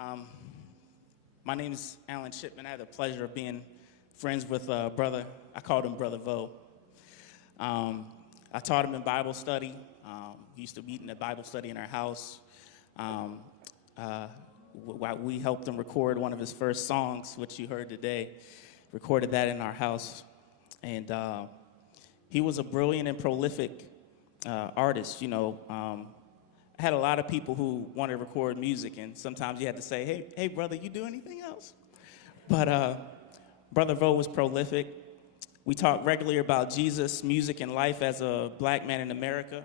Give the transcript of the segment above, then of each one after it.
Um, my name is Alan Shipman. I have the pleasure of being friends with brother. I called him Brother Vo. I taught him in Bible study. We used to meet in a Bible study in our house. We helped him record one of his first songs, which you heard today. Recorded that in our house. And he was a brilliant and prolific artist, I had a lot of people who wanted to record music, and sometimes you had to say, hey, brother, you do anything else? But Brother Vo was prolific. We talked regularly about Jesus, music, and life as a black man in America.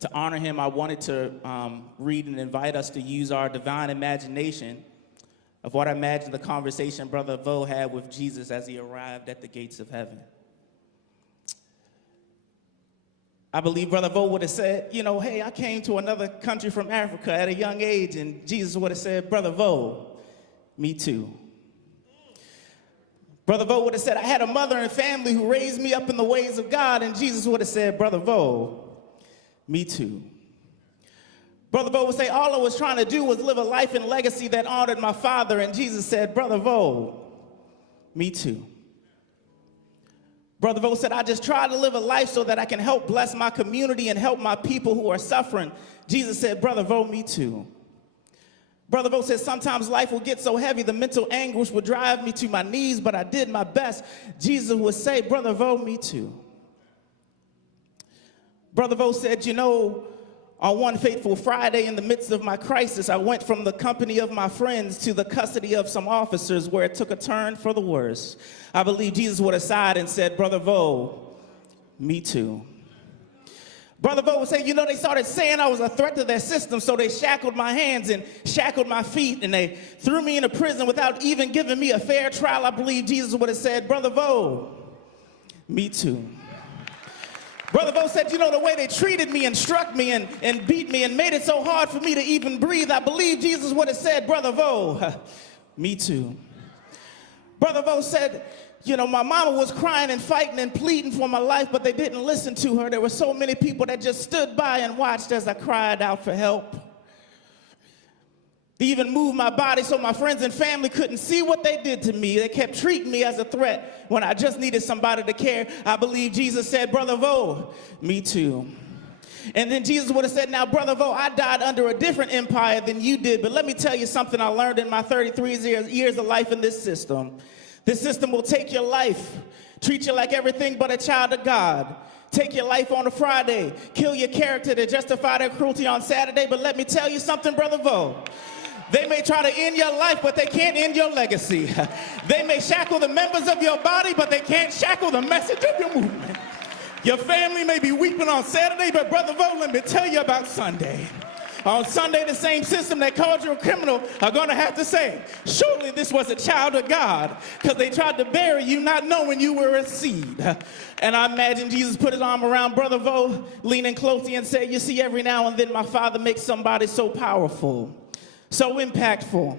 To honor him, I wanted to read and invite us to use our divine imagination of what I imagine the conversation Brother Vo had with Jesus as he arrived at the gates of heaven. I believe Brother Vo would have said, hey, I came to another country from Africa at a young age, and Jesus would have said, Brother Vo, me too. Brother Vo would have said, I had a mother and family who raised me up in the ways of God, and Jesus would have said, Brother Vo, me too. Brother Vo would say, all I was trying to do was live a life and legacy that honored my father, and Jesus said, Brother Vo, me too. Brother Vo said, I just try to live a life so that I can help bless my community and help my people who are suffering. Jesus said, Brother Vo, me too. Brother Vo said, sometimes life will get so heavy, the mental anguish would drive me to my knees, but I did my best. Jesus would say, Brother Vo, me too. Brother Vo said, on one fateful Friday in the midst of my crisis, I went from the company of my friends to the custody of some officers where it took a turn for the worse. I believe Jesus would have sighed and said, Brother Vo, me too. Brother Vo would say, they started saying I was a threat to their system, so they shackled my hands and shackled my feet, and they threw me into prison without even giving me a fair trial. I believe Jesus would have said, Brother Vo, me too. Brother Vo said, the way they treated me and struck me and beat me and made it so hard for me to even breathe, I believe Jesus would have said, Brother Vo, me too. Brother Vo said, my mama was crying and fighting and pleading for my life, but they didn't listen to her. There were so many people that just stood by and watched as I cried out for help. They even moved my body so my friends and family couldn't see what they did to me. They kept treating me as a threat when I just needed somebody to care. I believe Jesus said, Brother Vo, me too. And then Jesus would have said, now, Brother Vo, I died under a different empire than you did, but let me tell you something I learned in my 33 years of life in this system. This system will take your life, treat you like everything but a child of God. Take your life on a Friday, kill your character to justify their cruelty on Saturday, but let me tell you something, Brother Vo. They may try to end your life, but they can't end your legacy. They may shackle the members of your body, but they can't shackle the message of your movement. Your family may be weeping on Saturday, but Brother Vo, let me tell you about Sunday. On Sunday, the same system that called you a criminal are going to have to say, surely this was a child of God, because they tried to bury you not knowing you were a seed. And I imagine Jesus put his arm around Brother Vo, leaning closely and said, you see, every now and then my Father makes somebody so powerful, so impactful,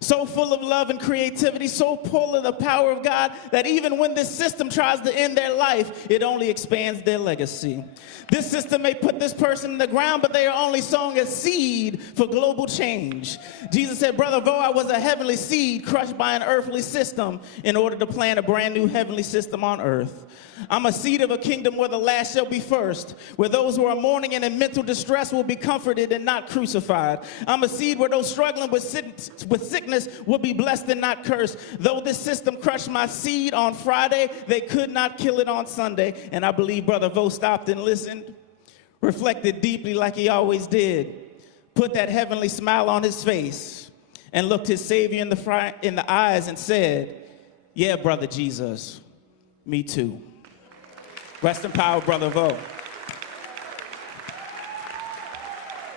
so full of love and creativity, so full of the power of God that even when this system tries to end their life, it only expands their legacy. This system may put this person in the ground, but they are only sowing a seed for global change. Jesus said, Brother Vo, I was a heavenly seed crushed by an earthly system in order to plant a brand new heavenly system on earth. I'm a seed of a kingdom where the last shall be first, where those who are mourning and in mental distress will be comforted and not crucified. I'm a seed where those struggling with sickness will be blessed and not cursed. Though this system crushed my seed on Friday, they could not kill it on Sunday. And I believe Brother Vo stopped and listened, reflected deeply like he always did, put that heavenly smile on his face, and looked his Savior in the eyes and said, yeah, Brother Jesus, me too. Rest in power, Brother Vo.